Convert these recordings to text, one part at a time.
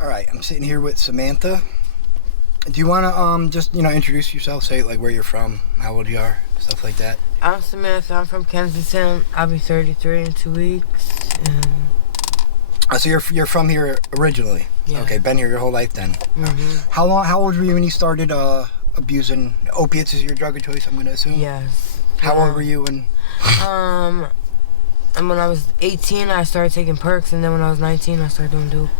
All right, I'm sitting here with Samantha. Do you want to just introduce yourself? Say like where you're from, how old you are, stuff like that. I'm Samantha. I'm from Kensington. I'll be 33 in 2 weeks. So you're from here originally? Yeah. Okay, been here your whole life then. Mm-hmm. How old were you when you started abusing opiates? Is your drug of choice? I'm gonna assume. Yes. How old were you when? And when I was 18, I started taking perks, and then when I was 19, I started doing dope.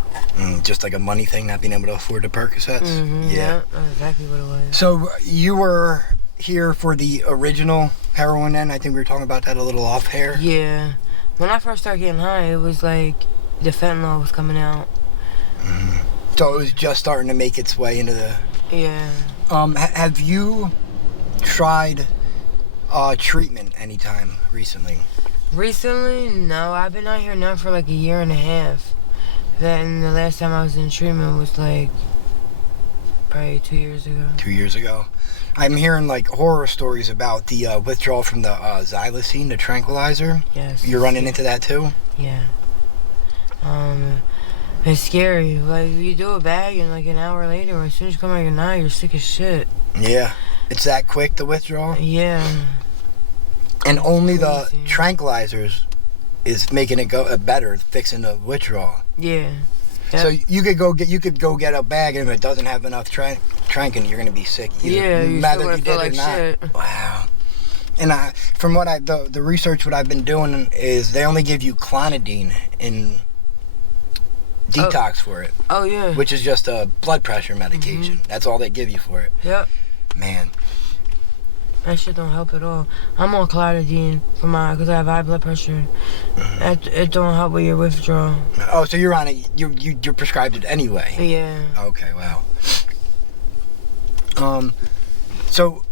Just like a money thing, not being able to afford the Percocets. Mm-hmm. Yeah, that's exactly what it was. So you were here for the original heroin then? I think we were talking about that a little off air. Yeah. When I first started getting high, it was like the fentanyl was coming out. So it was just starting to make its way into the... Yeah. Have you tried treatment anytime recently? Recently, no. I've been out here now for like a year and a half. Then the last time I was in treatment was like probably 2 years ago. 2 years ago. I'm hearing like horror stories about the withdrawal from the xylazine, the tranquilizer. Yes. You're running into that too? Yeah. It's scary. Like, you do a bag and like an hour later, as soon as you come out your night, you're sick as shit. Yeah. It's that quick, the withdrawal? Yeah. And only the tranquilizers is making it go better, fixing the withdrawal. Yeah. Yep. So you could go get a bag, and if it doesn't have enough tranquin, you're gonna be sick. Yeah, you're still gonna feel like shit. Wow. And from what the research what I've been doing is they only give you clonidine in detox for it. Oh yeah. Which is just a blood pressure medication. Mm-hmm. That's all they give you for it. Yep. Man. That shit don't help at all. I'm on clonidine because I have high blood pressure. Mm-hmm. It don't help with your withdrawal. Oh, so you're on it. You're prescribed it anyway. Yeah. Okay. Wow. So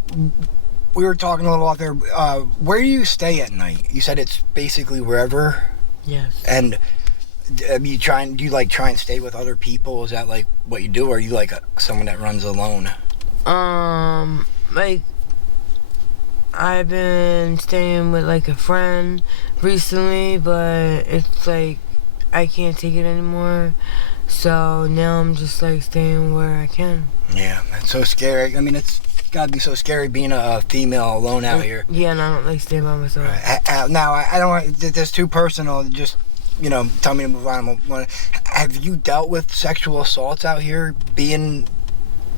we were talking a little out there. Where do you stay at night? You said it's basically wherever. Yes. And do you try and stay with other people? Is that like what you do, or are you like someone that runs alone? Like, I've been staying with like a friend recently, but it's like I can't take it anymore. So now I'm just like staying where I can. Yeah, that's so scary. I mean, it's gotta be so scary being a female alone out here. Yeah, and I don't like staying by myself. Right. Now, I don't want this too personal. Just tell me to move on. Have you dealt with sexual assaults out here, being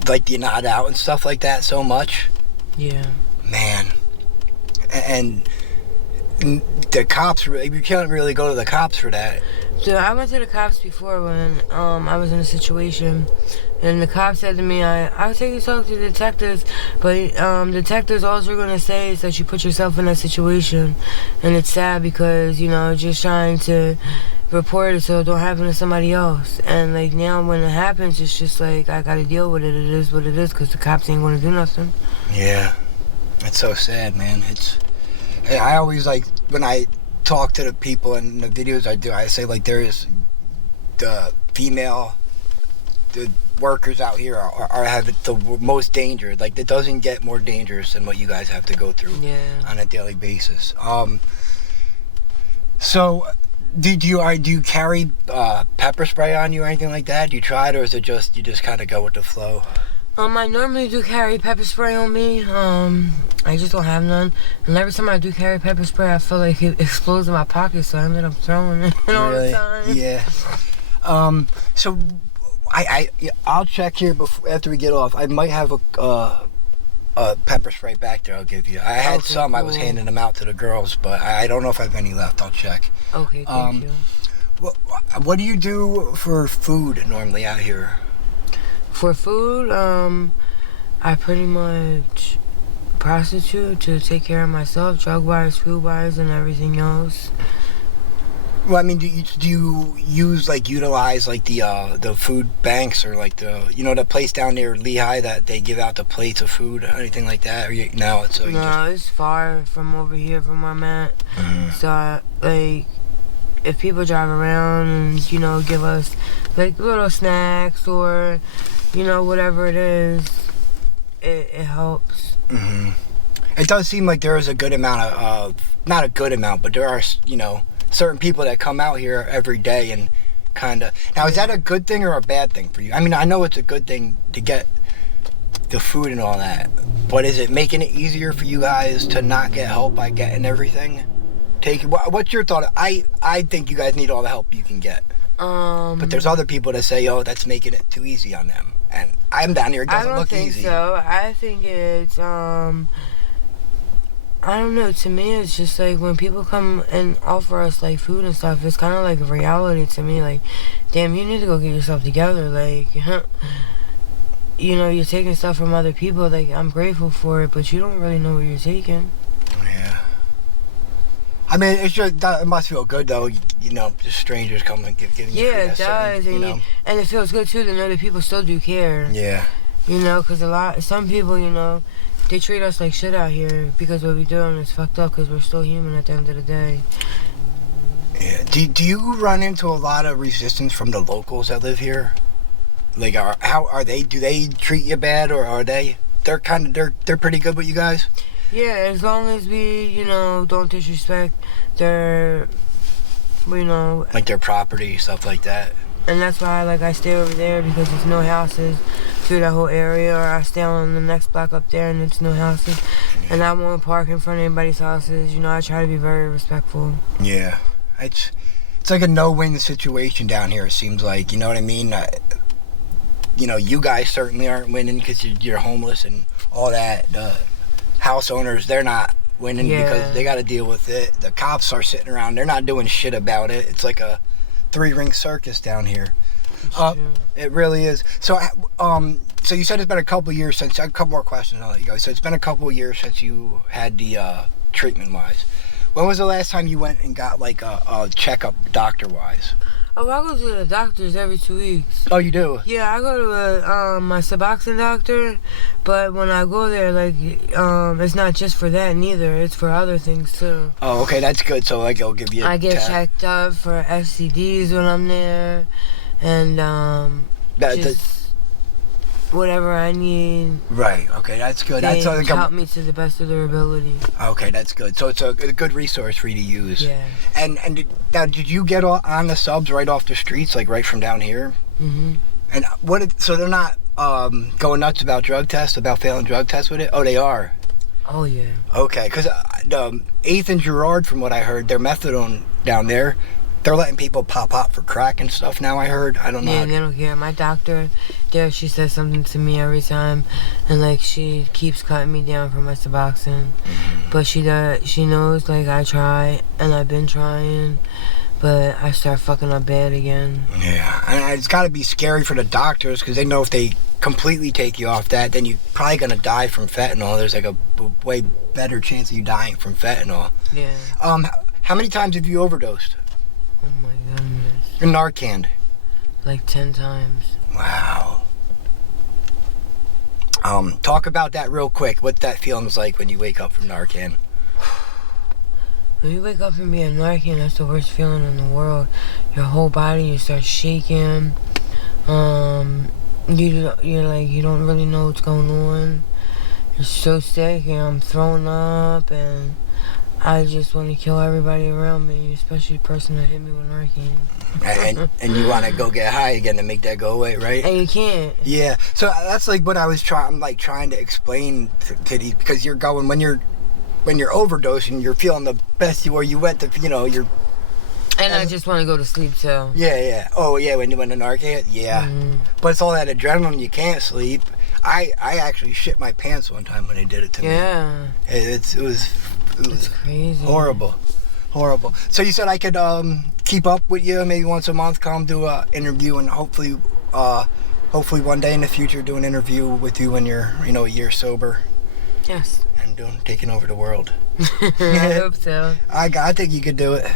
like the not out and stuff like that so much? Yeah. Man. And the cops, you can't really go to the cops for that. So I went to the cops before when I was in a situation, and the cops said to me, I'll take you to talk to the detectives, but detectives, all they're going to say is that you put yourself in that situation, and it's sad because, just trying to report it so it don't happen to somebody else. And like now when it happens, it's just like I got to deal with it. It is what it is because the cops ain't going to do nothing. Yeah. It's so sad, man. I always like when I talk to the people and the videos I do, I say like there is the workers out here are having the most danger. Like it doesn't get more dangerous than what you guys have to go through on a daily basis. So do you carry pepper spray on you or anything like that? Do you try it, or is it just you just kind of go with the flow? I normally do carry pepper spray on me. I just don't have none. And every time I do carry pepper spray, I feel like it explodes in my pocket, so I end up throwing it all the time. Yeah. So I'll check here after we get off. I might have a pepper spray back there. I'll give you. I had some. Cool. I was handing them out to the girls, but I don't know if I have any left. I'll check. Okay, thank you. What do you do for food normally out here? For food, I pretty much prostitute to take care of myself, drug-wise, food-wise, and everything else. Well, I mean, do you utilize like the food banks or like the place down near Lehigh that they give out the plates of food or anything like that? Or it's far from over here from where I'm at. Mm-hmm. So if people drive around and give us like little snacks or whatever it is, it helps. Mm-hmm. It does seem like there is a good amount of not a good amount, but there are certain people that come out here every day and kind of. Now, is that a good thing or a bad thing for you? I mean, I know it's a good thing to get the food and all that, but is it making it easier for you guys to not get help by getting everything? What's your thought? I think you guys need all the help you can get. But there's other people that say, oh, that's making it too easy on them. And I'm down here, it doesn't look easy. I don't think so. I think it's, I don't know, to me it's just like when people come and offer us like food and stuff, it's kind of like a reality to me, like, damn, you need to go get yourself together, like, you know, you're taking stuff from other people, like, I'm grateful for it, but you don't really know what you're taking. Yeah. I mean, it must feel good though, you know, just strangers coming and giving you food. Yeah, it does, and it feels good too to know that people still do care. Yeah. You know, because some people, you know, they treat us like shit out here because what we doing is fucked up because we're still human at the end of the day. Yeah. Do you run into a lot of resistance from the locals that live here? Like, how are they? Do they treat you bad, or are they? They're pretty good with you guys. Yeah, as long as we, you know, don't disrespect their, you know, like their property, stuff like that. And that's why, like, I stay over there because there's no houses through that whole area, or I stay on the next block up there and it's no houses. And I won't park in front of anybody's houses. You know, I try to be very respectful. Yeah, it's like a no-win situation down here. It seems like, you know what I mean. You know, you guys certainly aren't winning because you're homeless and all that. The house owners, they're not winning because they got to deal with it. The cops are sitting around, they're not doing shit about it. It's like a three-ring circus down here. It really is. So so you said it's been a couple years since. I have a couple more questions. I'll let you go. So it's been a couple years since you had the treatment-wise. When was the last time you went and got like a checkup, doctor-wise? Oh, I go to the doctors every 2 weeks. Oh, you do? Yeah, I go to my Suboxone doctor, but when I go there, like, it's not just for that neither. It's for other things too. Oh, okay, that's good. So like, I'll give you. I get checked up for STDs when I'm there, and whatever I need. Right. Okay, that's good. They help me to the best of their ability. Okay, that's good. So it's a good resource for you to use. Yeah. And did you get on the subs right off the streets, like right from down here? Mhm. And so they're not going nuts about failing drug tests with it? Oh, they are. Oh yeah. Okay, because 8th and Girard, from what I heard, their methadone down there, they're letting people pop for crack and stuff now, I heard. I don't know. Yeah, they don't care. My doctor there, she says something to me every time, and like she keeps cutting me down for my Suboxone. Mm-hmm. But she knows, like, I try, and I've been trying, but I start fucking up bad again. Yeah, and it's got to be scary for the doctors because they know if they completely take you off that, then you're probably going to die from fentanyl. There's like a way better chance of you dying from fentanyl. Yeah. How many times have you overdosed? Oh my goodness. Narcan? Like 10 times. Wow. Talk about that real quick. What that feeling's like when you wake up from Narcan. When you wake up from being Narcan, that's the worst feeling in the world. Your whole body, you start shaking. You're like, you don't really know what's going on. You're so sick, and I'm throwing up, and I just want to kill everybody around me, especially the person that hit me with Narcan. and you want to go get high again to make that go away, right? And you can't. Yeah. So that's like what I was trying to explain to these, because you're going when you're overdosing, you're feeling the best where you went to, you know, you're. And I just want to go to sleep too. Yeah. Oh yeah, when you went to Narcan, yeah. Mm-hmm. But it's all that adrenaline, you can't sleep. I actually shit my pants one time when they did it to me. Yeah. It was crazy. Horrible. So you said I could keep up with you maybe once a month, come do an interview, and hopefully one day in the future do an interview with you when you're, you know, a year sober. Yes. And taking over the world. I hope so. I think you could do it.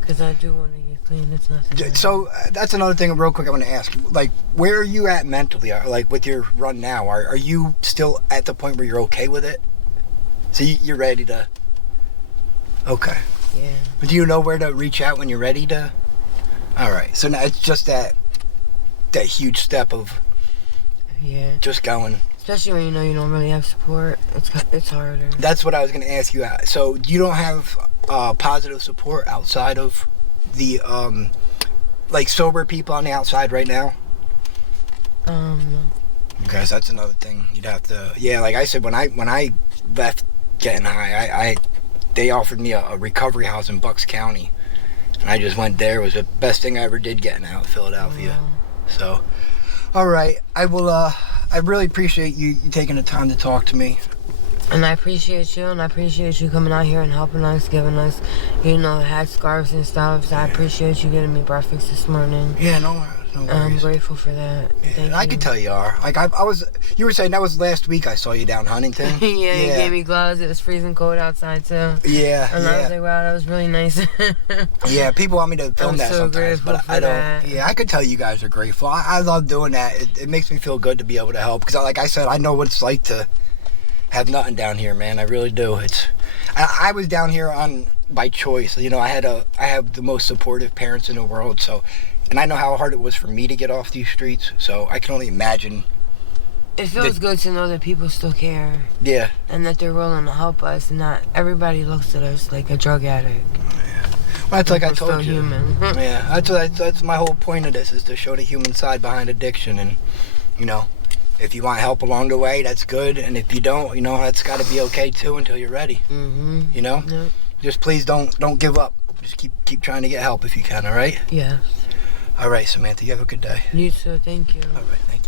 Because I do want to get clean. That's nothing. So that's another thing real quick I want to ask you. Like, where are you at mentally? Like, with your run now, are you still at the point where you're okay with it? So you're ready to... Okay. Yeah. But do you know where to reach out when you're ready to? All right. So now it's just that huge step of just going. Especially when you know you don't really have support. It's harder. That's what I was going to ask you. So you don't have positive support outside of the like sober people on the outside right now? No. Because that's another thing you'd have to. Yeah, like I said, when I left getting high, they offered me a recovery house in Bucks County, and I just went there. It was the best thing I ever did getting out of Philadelphia. Wow. So, all right, I will. I really appreciate you taking the time to talk to me. And I appreciate you, and I appreciate you coming out here and helping us, giving us, hat scarves and stuff. So I appreciate you getting me breakfast this morning. Yeah, no worries. I'm grateful for that. Yeah, Thank I you. could tell you are. Like I was. You were saying that was last week. I saw you down Huntington. Yeah, you gave me gloves. It was freezing cold outside too. Yeah, And I was like, wow, that was really nice. Yeah, people want me to film I'm that so sometimes, grateful but for I don't. that. Yeah, I could tell you guys are grateful. I love doing that. It makes me feel good to be able to help because, like I said, I know what it's like to have nothing down here, man. I really do. I was down here by choice. I have the most supportive parents in the world. So, and I know how hard it was for me to get off these streets. So I can only imagine. It feels good to know that people still care. Yeah. And that they're willing to help us, and not everybody looks at us like a drug addict. Well, that's like I we're told still you. human. Yeah, that's my whole point of this is to show the human side behind addiction, and if you want help along the way, that's good, and if you don't, that's got to be okay too until you're ready. Mm-hmm. Yep. Just please don't give up. Just keep trying to get help if you can. All right. Yes. All right, Samantha. You have a good day. You too. Thank you. All right. Thank you.